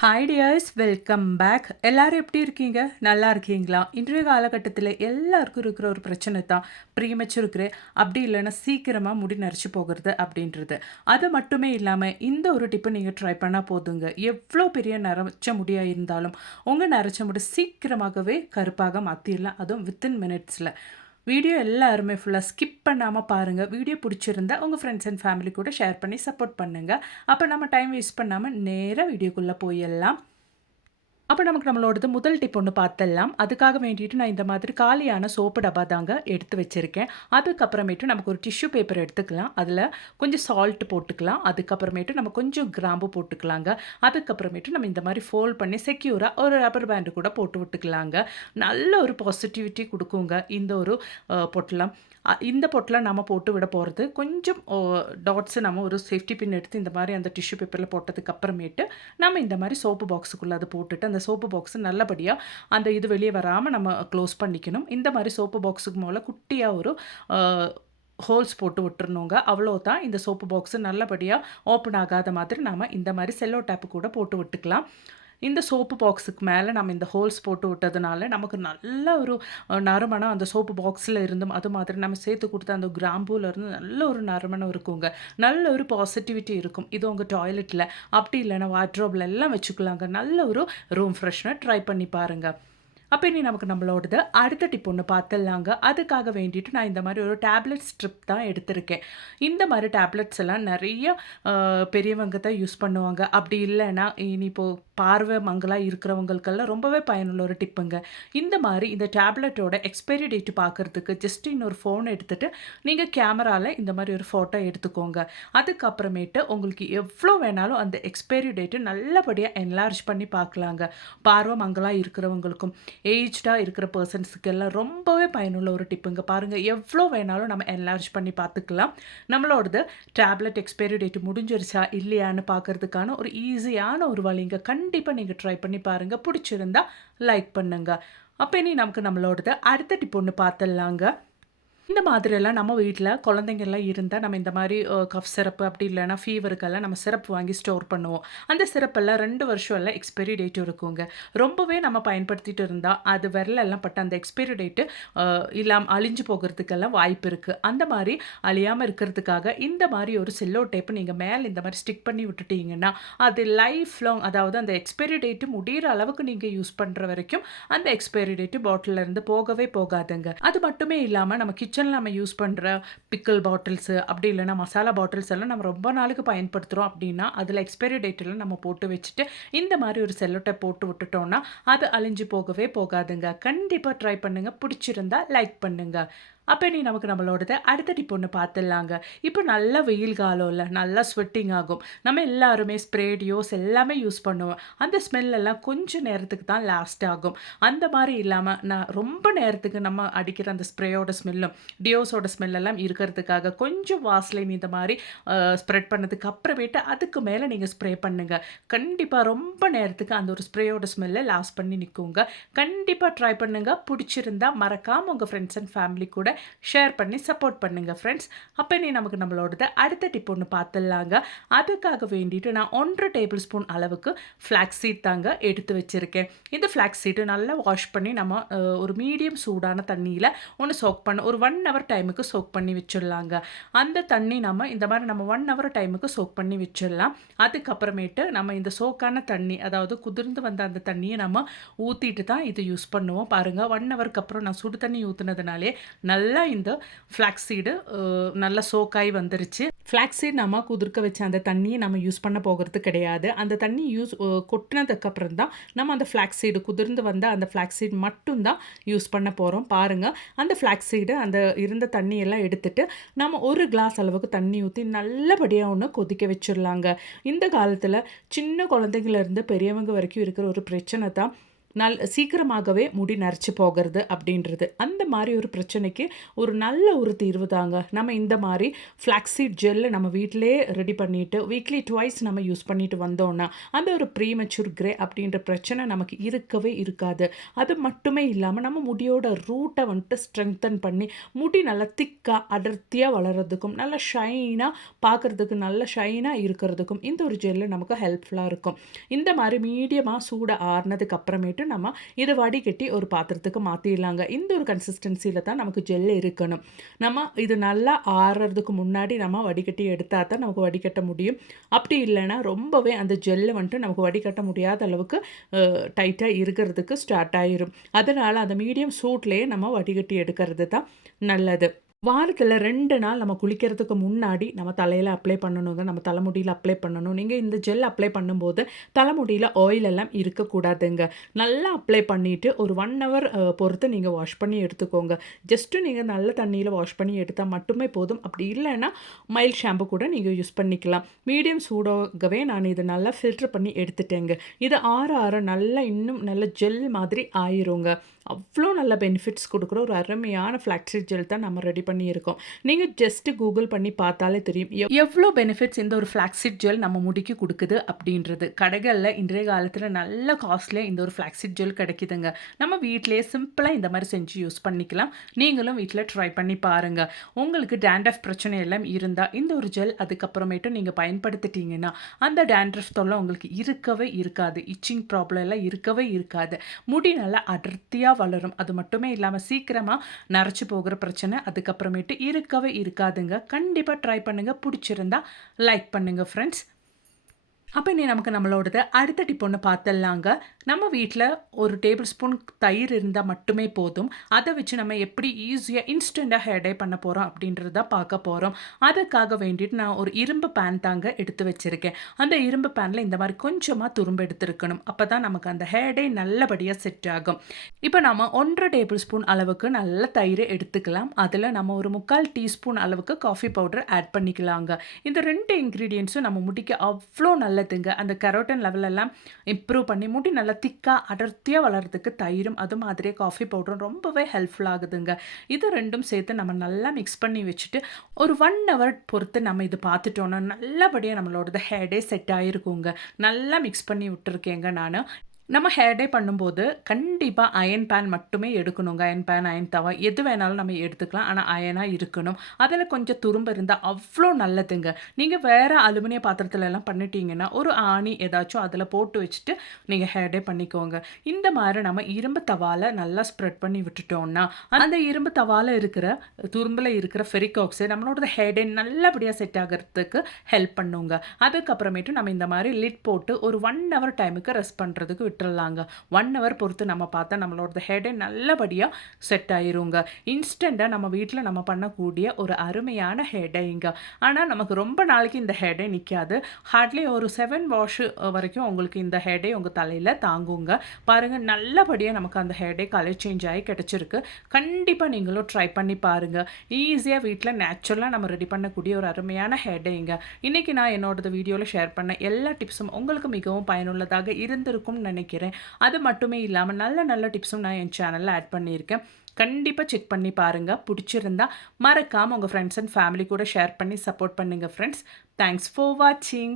Hi tears welcome back எல்லோரும் எப்படி இருக்கீங்க? நல்லா இருக்கீங்களா? இன்றைய காலகட்டத்தில் எல்லாருக்கும் இருக்கிற ஒரு பிரச்சனை தான் ப்ரீமெச்சூர் இருக்கிற அப்படி இல்லைன்னா சீக்கிரமாக முடி நரைச்சி போகிறது அப்படின்றது. அது மட்டுமே இல்லாமல் இந்த ஒரு டிப்பை நீங்கள் ட்ரை பண்ணால் போதுங்க. எவ்வளோ பெரிய நரைச்ச முடியாக இருந்தாலும் உங்கள் நரைச்ச முடி சீக்கிரமாகவே கருப்பாக மாற்றிடலாம் அதுவும் வித்தின் மினிட்ஸில் வீடியோ எல்லாருமே ஃபுல்லாக ஸ்கிப் பண்ணாமல் பாருங்கள் வீடியோ பிடிச்சிருந்தா உங்கள் ஃப்ரெண்ட்ஸ் அண்ட் ஃபேமிலி கூட ஷேர் பண்ணி சப்போர்ட் பண்ணுங்கள் அப்போ நம்ம டைம் வேஸ்ட் பண்ணாமல் நேராக வீடியோக்குள்ளே போயிடலாம். அப்போ நமக்கு நம்மளோடது முதல் டிப் ஒன்று பார்த்தலாம் அதுக்காக வேண்டிட்டு நான் இந்த மாதிரி காலியான சோப்பு டப்பா தாங்க எடுத்து வச்சுருக்கேன். அதுக்கப்புறமேட்டு நமக்கு ஒரு டிஷ்யூ பேப்பர் எடுத்துக்கலாம். அதில் கொஞ்சம் சால்ட் போட்டுக்கலாம். அதுக்கப்புறமேட்டு நம்ம கொஞ்சம் கிராம்பு போட்டுக்கலாங்க. அதுக்கப்புறமேட்டு நம்ம இந்த மாதிரி ஃபோல்ட் பண்ணி செக்யூராக ஒரு ரப்பர் பேண்டு கூட போட்டு விட்டுக்கலாங்க. நல்ல ஒரு பாசிட்டிவிட்டி கொடுக்குங்க. இந்த ஒரு பொட்டலம். இந்த பொட்டலம் நம்ம போட்டு விட போகிறது கொஞ்சம் டாட்ஸு நம்ம ஒரு சேஃப்டி பின் எடுத்து இந்த மாதிரி அந்த டிஷ்யூ பேப்பரில் போட்டதுக்கு அப்புறமேட்டு நம்ம இந்த மாதிரி சோப்பு பாக்ஸுக்குள்ளே அதை போட்டுட்டு அந்த சோப்பு பாக்ஸ் நல்லபடியாக அந்த இது வெளியே வராமல் நம்ம க்ளோஸ் பண்ணிக்கணும். இந்த மாதிரி சோப்பு பாக்ஸுக்கு மேலே குட்டியாக ஒரு ஹோல்ஸ் போட்டு விட்டுறணுங்க. அவ்வளோதான் இந்த சோப்பு பாக்ஸு நல்லபடியாக ஓப்பன் ஆகாத மாதிரி நாம் இந்த மாதிரி செல்லோ டேப்பு கூட போட்டு விட்டுக்கலாம். இந்த சோப்பு பாக்ஸுக்கு மேலே நம்ம இந்த ஹோல்ஸ் போட்டு விட்டதுனால நமக்கு நல்ல ஒரு நறுமணம் அந்த சோப்பு பாக்ஸில் இருந்தும் அது மாதிரி நம்ம சேர்த்து கொடுத்த அந்த கிராம்பூவில் இருந்து நல்ல ஒரு நறுமணம் இருக்குங்க. நல்ல ஒரு பாசிட்டிவிட்டி இருக்கும். இது உங்கள் டாய்லெட்டில் அப்படி இல்லைன்னா வாட்ரோப்ல எல்லாம் வச்சுக்கலாங்க. நல்ல ஒரு ரூம் ஃப்ரெஷ்னர் ட்ரை பண்ணி பாருங்கள் அப்போ இனி நமக்கு நம்மளோடது அடுத்த டிப் ஒன்று பார்த்துடலாங்க அதுக்காக வேண்டிட்டு நான் இந்த மாதிரி ஒரு டேப்லெட் ஸ்ட்ரிப் தான் எடுத்திருக்கேன். இந்த மாதிரி டேப்லெட்ஸ் எல்லாம் நிறைய பெரியவங்க தான் யூஸ் பண்ணுவாங்க. அப்படி இல்லைன்னா இனி இப்போது பார்வை மங்கலாக இருக்கிறவங்களுக்கெல்லாம் ரொம்பவே பயனுள்ள ஒரு டிப்புங்க இந்த மாதிரி இந்த டேப்லெட்டோட எக்ஸ்பைரி டேட் பார்க்கறதுக்கு ஜஸ்ட் இன்னொரு ஃபோன் எடுத்துகிட்டு நீங்கள் கேமராவில் இந்த மாதிரி ஒரு ஃபோட்டோ எடுத்துக்கோங்க. அதுக்கப்புறமேட்டு உங்களுக்கு எவ்வளோ வேணாலும் அந்த எக்ஸ்பைரி டேட்டு நல்லபடியாக என்லார்ஜ் பண்ணி பார்க்கலாங்க பார்வை மங்கலாக இருக்கிறவங்களுக்கும். ஏஜ்டாக இருக்கிற பர்சன்ஸுக்கு எல்லாம் ரொம்பவே பயனுள்ள ஒரு டிப்புங்க பாருங்கள் எவ்வளோ வேணாலும் நம்ம என்லார்ஜ் பண்ணி பார்த்துக்கலாம். நம்மளோடது டேப்லெட் எக்ஸ்பைரி டேட் முடிஞ்சிருச்சா இல்லையான்னு பார்க்கறதுக்கான ஒரு ஈஸியான ஒரு வழிங்க கண்டிப்பாக நீங்கள் ட்ரை பண்ணி பாருங்கள் பிடிச்சிருந்தா லைக் பண்ணுங்க. அப்போ இனி நமக்கு நம்மளோடது அடுத்த டிப் ஒன்று பார்த்துடலாங்க. இந்த மாதிரியெல்லாம் நம்ம வீட்டில் குழந்தைங்கள்லாம் இருந்தால் நம்ம இந்த மாதிரி கஃப் சிரப்பு அப்படி இல்லைன்னா ஃபீவருக்கெல்லாம் நம்ம சிரப் வாங்கி ஸ்டோர் பண்ணுவோம். அந்த சிரப்பெல்லாம் ரெண்டு வருஷம் எல்லாம் எக்ஸ்பைரி டேட் இருக்குங்க. ரொம்பவே நம்ம பயன்படுத்திட்டு இருந்தால் அது விரலெல்லாம் பட்ட அந்த எக்ஸ்பைரி டேட்டு இல்லாமல் அழிஞ்சு போகிறதுக்கெல்லாம் வாய்ப்பு இருக்குது அந்த மாதிரி அழியாமல் இருக்கிறதுக்காக இந்த மாதிரி ஒரு செல்லோ டேப்பு நீங்கள் மேலே இந்த மாதிரி ஸ்டிக் பண்ணி விட்டுட்டீங்கன்னா அது லைஃப் லாங் அதாவது அந்த எக்ஸ்பைரி டேட்டு முடிகிற அளவுக்கு நீங்கள் யூஸ் பண்ணுற வரைக்கும் அந்த எக்ஸ்பைரி டேட்டு பாட்டிலேருந்து போகவே போகாதுங்க. அது மட்டுமே இல்லாமல் நம்ம கிச்சன் கிச்சனில் நம்ம யூஸ் பண்ணுற பிக்கல் பாட்டில்ஸு அப்படி இல்லைன்னா மசாலா பாட்டில்ஸ் எல்லாம் நம்ம ரொம்ப நாளுக்கு பயன்படுத்துகிறோம் அப்படின்னா அதில் எக்ஸ்பைரி டேட்டில் நம்ம போட்டு வச்சுட்டு இந்த மாதிரி ஒரு செல்லோட்டை போட்டு விட்டுட்டோம்னா அது அழிஞ்சு போகவே போகாதுங்க. கண்டிப்பாக ட்ரை பண்ணுங்கள் பிடிச்சிருந்தா லைக் பண்ணுங்கள் அப்போ நீ நமக்கு நம்மளோடது அடுத்த டிப் ஒன்று பார்த்துடலாங்க இப்போ நல்ல வெயில் காலம் இல்லை நல்லா ஸ்வெட்டிங் ஆகும். நம்ம எல்லாருமே ஸ்ப்ரே டியோஸ் எல்லாமே யூஸ் பண்ணுவோம். அந்த ஸ்மெல்லெல்லாம் கொஞ்சம் நேரத்துக்கு தான் லாஸ்ட் ஆகும். அந்த மாதிரி இல்லாமல் நான் ரொம்ப நேரத்துக்கு நம்ம அடிக்கிற அந்த ஸ்ப்ரேயோட ஸ்மெல்லும் டியோஸோட ஸ்மெல்லெல்லாம் இருக்கிறதுக்காக கொஞ்சம் வாஸ்லைன் இந்த மாதிரி ஸ்ப்ரெட் பண்ணதுக்கு அப்புறமேட்டு அதுக்கு மேலே நீங்கள் ஸ்ப்ரே பண்ணுங்க. கண்டிப்பாக ரொம்ப நேரத்துக்கு அந்த ஒரு ஸ்ப்ரேயோட ஸ்மெல்லை லாஸ்ட் பண்ணி நிற்குங்க கண்டிப்பாக ட்ரை பண்ணுங்க. பிடிச்சிருந்தா மறக்காமல் உங்கள் ஃப்ரெண்ட்ஸ் அண்ட் ஃபேமிலி கூட ஷேர் பண்ணி சப்போர்ட் பண்ணுங்கள் ஃப்ரெண்ட்ஸ் அப்போ நீ நமக்கு நம்மளோடது அடுத்த டிப் ஒன்று பார்த்துடலாங்க அதுக்காக வேண்டிட்டு நான் ஒன்றரை டேபிள் ஸ்பூன் அளவுக்கு ஃப்ளாக்ஸ் சீட் தாங்க எடுத்து வச்சுருக்கேன். இந்த ஃப்ளாக்ஸ் சீட்டு நல்லா வாஷ் பண்ணி நம்ம ஒரு மீடியம் சூடான தண்ணியில் ஒன்று சோக் பண்ண ஒரு ஒன் ஹவர் டைமுக்கு சோக் பண்ணி வச்சிடலாங்க. அந்த தண்ணி நம்ம இந்த மாதிரி நம்ம ஒன் ஹவர் டைமுக்கு சோக் பண்ணி வச்சிடலாம். அதுக்கப்புறமேட்டு நம்ம இந்த சோக்கான தண்ணி அதாவது குதிர்ந்து வந்த அந்த தண்ணியை நம்ம ஊற்றிட்டு தான் இது யூஸ் பண்ணுவோம். பாருங்கள் ஒன் ஹவருக்கு அப்புறம் நான் சுடு தண்ணி ஊற்றுனதுனாலே நல்ல இந்த ஃப்ளாக்ஸீடு நல்லா சோக்காய் வந்துருச்சு. ஃப்ளாக்ஸீட் நம்ம குதிர்க்க வச்ச அந்த தண்ணியை நம்ம யூஸ் பண்ண போகிறது கிடையாது. அந்த தண்ணி யூஸ் கொட்டினதுக்கப்புறம் தான் நம்ம அந்த ஃப்ளாக்ஸீடு குதிர்ந்து வந்த அந்த ஃப்ளாக்ஸீட் மட்டும்தான் யூஸ் பண்ண போகிறோம் பாருங்கள் அந்த ஃப்ளாக்ஸீடு அந்த இருந்த தண்ணியெல்லாம் எடுத்துட்டு நம்ம ஒரு கிளாஸ் அளவுக்கு தண்ணி ஊற்றி நல்லபடியாக ஒன்று கொதிக்க வச்சிடலாங்க. இந்த காலத்தில் சின்ன குழந்தைங்கள்லேருந்து பெரியவங்க வரைக்கும் இருக்கிற ஒரு பிரச்சனை தான். நல் சீக்கிரமாகவே முடி நரைச்சி போகிறது அப்படின்றது. அந்த மாதிரி ஒரு பிரச்சனைக்கு ஒரு நல்ல ஒரு தீர்வு தாங்க. நம்ம இந்த மாதிரி ஃப்ளாக்ஸீட் ஜெல்லை நம்ம வீட்டிலே ரெடி பண்ணிவிட்டு வீக்லி ட்வைஸ் நம்ம யூஸ் பண்ணிட்டு வந்தோம்னா அந்த ஒரு ப்ரீமெச்சூர் கிரே அப்படின்ற பிரச்சனை நமக்கு இருக்கவே இருக்காது. அது மட்டுமே இல்லாமல் நம்ம முடியோட ரூட்டை வந்துட்டு ஸ்ட்ரெங்தன் பண்ணி முடி நல்லா திக்காக அடர்த்தியாக வளர்கிறதுக்கும் நல்லா ஷைனாக பார்க்குறதுக்கு நல்ல ஷைனாக இருக்கிறதுக்கும் இந்த ஒரு ஜெல்லு நமக்கு ஹெல்ப்ஃபுல்லாக இருக்கும். இந்த மாதிரி மீடியமாக சூட ஆறுனதுக்கு அப்புறமேட்டு நம்ம இதை வடிகட்டி ஒரு பாத்திரத்துக்கு மாற்றிடலாங்க இந்த ஒரு கன்சிஸ்டன்சியில் தான் நமக்கு ஜெல் இருக்கணும். நம்ம இது நல்லா ஆறுறதுக்கு முன்னாடி நம்ம வடிகட்டி எடுத்தால் தான் நமக்கு வடிகட்ட முடியும். அப்படி இல்லைன்னா ரொம்பவே அந்த ஜெல்லை வந்துட்டு நமக்கு வடிகட்ட முடியாத அளவுக்கு டைட்டாக இருக்கிறதுக்கு ஸ்டார்ட் ஆயிரும். அதனால் அந்த மீடியம் சூட்லேயே நம்ம வடிகட்டி எடுக்கிறது தான் நல்லது. வாரத்தில் ரெண்டு நாள் நம்ம குளிக்கிறதுக்கு முன்னாடி நம்ம தலையில் அப்ளை பண்ணணுங்க நம்ம தலைமுடியில் அப்ளை பண்ணணும். நீங்கள் இந்த ஜெல் அப்ளை பண்ணும்போது தலைமுடியில் ஆயில் எல்லாம் இருக்கக்கூடாதுங்க. நல்லா அப்ளை பண்ணிவிட்டு ஒரு ஒன் ஹவர் பொறுத்து நீங்கள் வாஷ் பண்ணி எடுத்துக்கோங்க. ஜஸ்ட்டு நீங்கள் நல்ல தண்ணியில் வாஷ் பண்ணி எடுத்தால் மட்டுமே போதும். அப்படி இல்லைன்னா மைல் ஷாம்பு கூட நீங்கள் யூஸ் பண்ணிக்கலாம். மீடியம் சூடாகவே நான் இதை நல்லா ஃபில்டர் பண்ணி எடுத்துட்டேங்க. இது ஆற ஆற நல்லா இன்னும் நல்ல ஜெல் மாதிரி ஆயிருங்க. அவ்வளோ நல்ல பெனிஃபிட்ஸ் கொடுக்குற ஒரு அருமையான ஃப்ளாக்ஸிட் ஜெல் தான் நம்ம ரெடி பண்ணியிருக்கோம். நீங்கள் ஜஸ்ட்டு கூகுள் பண்ணி பார்த்தாலே தெரியும். எவ்வளோ பெனிஃபிட்ஸ் இந்த ஒரு ஃப்ளாக்ஸிட் ஜெல் நம்ம முடிக்கு கொடுக்குது அப்படின்றது. கடைகளில் இன்றைய காலத்தில் நல்ல காஸ்ட்லியாக இந்த ஒரு ஃப்ளாக்ஸிட் ஜெல் கிடைக்குதுங்க. நம்ம வீட்டிலேயே சிம்பிளாக இந்த மாதிரி செஞ்சு யூஸ் பண்ணிக்கலாம். நீங்களும் வீட்டில் ட்ரை பண்ணி பாருங்கள் உங்களுக்கு டேண்ட்ரஃப் பிரச்சனை எல்லாம் இருந்தால் இந்த ஒரு ஜெல் அதுக்கப்புறமேட்டும் நீங்கள் பயன்படுத்திட்டீங்கன்னா அந்த டேண்ட்ரஃப் தொல்லை உங்களுக்கு இருக்கவே இருக்காது. இச்சிங் ப்ராப்ளம் எல்லாம் இருக்கவே இருக்காது. முடி நல்லா அடர்த்தியாக வளரும். அது மட்டுமே இல்லாமல் சீக்கிரமாக நரைச்சி போகிற பிரச்சனை அதுக்கப்புறமேட்டு இருக்கவே இருக்காதுங்க. கண்டிப்பாக ட்ரை பண்ணுங்கள் பிடிச்சிருந்தா லைக் பண்ணுங்கள் ஃப்ரெண்ட்ஸ் அப்போ இனி நமக்கு நம்மளோடது அடுத்த டிப் ஒன்று பார்த்துடலாங்க நம்ம வீட்டில் ஒரு டேபிள் ஸ்பூன் தயிர் இருந்தால் மட்டுமே போதும். அதை வச்சு நம்ம எப்படி ஈஸியாக இன்ஸ்டண்ட்டாக ஹேர் டை பண்ண போகிறோம் அப்படின்றத பார்க்க போகிறோம் அதுக்காக வேண்டிட்டு நான் ஒரு இரும்பு பேன் தாங்க எடுத்து வச்சுருக்கேன். அந்த இரும்பு பேனில் இந்த மாதிரி கொஞ்சமாக துரும்பு எடுத்துருக்கணும். அப்போ தான் நமக்கு அந்த ஹேர் டை நல்லபடியாக செட் ஆகும். இப்போ நம்ம ஒன்றரை டேபிள் ஸ்பூன் அளவுக்கு நல்ல தயிர் எடுத்துக்கலாம். அதில் நம்ம ஒரு முக்கால் டீஸ்பூன் அளவுக்கு காஃபி பவுடர் ஆட் பண்ணிக்கலாங்க. இந்த ரெண்டு இன்க்ரீடியன்ஸும் நம்ம முடிக்கு அவ்வளோ நல்ல நல்லதுங்க அந்த கரோட்டன் லெவல் எல்லாம் இம்ப்ரூவ் பண்ணி முடி நல்லா திக்காக அடர்த்தியாக வளர்கிறதுக்கு தயிரும் அது மாதிரியே காஃபி பவுடரும் ரொம்பவே ஹெல்ப்ஃபுல் ஆகுதுங்க. இது ரெண்டும் சேர்த்து நம்ம நல்லா மிக்ஸ் பண்ணி வச்சுட்டு ஒரு ஒன் ஹவர் பொறுத்து நம்ம இது பார்த்துட்டோன்னா நல்லபடியாக நம்மளோடது ஹேடே செட் ஆகிருக்குங்க நல்லா மிக்ஸ் பண்ணி விட்டுருக்கேங்க நான். நம்ம ஹேர் டே பண்ணும்போது கண்டிப்பாக அயன் பேன் மட்டுமே எடுக்கணுங்க. அயன் பேன் அயன் தவா எது வேணாலும் நம்ம எடுத்துக்கலாம். ஆனால் அயனாக இருக்கணும். அதில் கொஞ்சம் துரும்பு இருந்தால் அவ்வளோ நல்லதுங்க. நீங்கள் வேறு அலுமினிய பாத்திரத்துல எல்லாம் பண்ணிட்டீங்கன்னா ஒரு ஆணி ஏதாச்சும் அதில் போட்டு வச்சுட்டு நீங்கள் ஹேர் டே பண்ணிக்கோங்க. இந்த மாதிரி நம்ம இரும்பு தவால நல்லா ஸ்ப்ரெட் பண்ணி விட்டுட்டோம்னா அந்த இரும்பு தவால இருக்கிற துரும்பில் இருக்கிற ஃபெரிகாக்ஸை நம்மளோட ஹேர் டே நல்லபடியாக செட் ஆகிறதுக்கு ஹெல்ப் பண்ணுங்க. அதுக்கப்புறமேட்டு நம்ம இந்த மாதிரி லிட் போட்டு ஒரு ஒன் ஹவர் டைமுக்கு ரெஸ்ட் பண்ணுறதுக்கு விட்டு விட்டுறலாங்க. ஒன் ஹவர் பொறுத்து நம்ம பார்த்தா நம்மளோட ஹெடே நல்லபடியாக செட் ஆயிருங்க. இன்ஸ்டண்ட்டாக நம்ம வீட்டில் நம்ம பண்ணக்கூடிய ஒரு அருமையான ஹெடைங்க ஆனால் நமக்கு ரொம்ப நாளைக்கு இந்த ஹெடே நிற்காது ஹார்ட்லி ஒரு செவன் வாஷ் வரைக்கும் உங்களுக்கு இந்த ஹெடே உங்கள் தலையில் தாங்குங்க. பாருங்கள் நல்லபடியாக நமக்கு அந்த ஹெடே கலர் சேஞ்ச் ஆகி கிடச்சிருக்கு. கண்டிப்பாக நீங்களும் ட்ரை பண்ணி பாருங்கள் ஈஸியாக வீட்டில் நேச்சுரலாக நம்ம ரெடி பண்ணக்கூடிய ஒரு அருமையான ஹெடேங்க இன்றைக்கி நான் என்னோடது வீடியோவில் ஷேர் பண்ண எல்லா டிப்ஸும் உங்களுக்கு மிகவும் பயனுள்ளதாக இருந்திருக்கும்னு நினைக்கிறேன். நினைக்கிறேன் அது மட்டுமே இல்லாமல் நல்ல நல்ல டிப்ஸும் நான் என் சேனலில் ஆட் பண்ணியிருக்கேன். கண்டிப்பாக செக் பண்ணி பாருங்கள் பிடிச்சிருந்தா மறக்காமல் உங்கள் ஃப்ரெண்ட்ஸ் அண்ட் ஃபேமிலி கூட ஷேர் பண்ணி சப்போர்ட் பண்ணுங்கள் ஃப்ரெண்ட்ஸ் தேங்க்ஸ் ஃபார் வாட்சிங்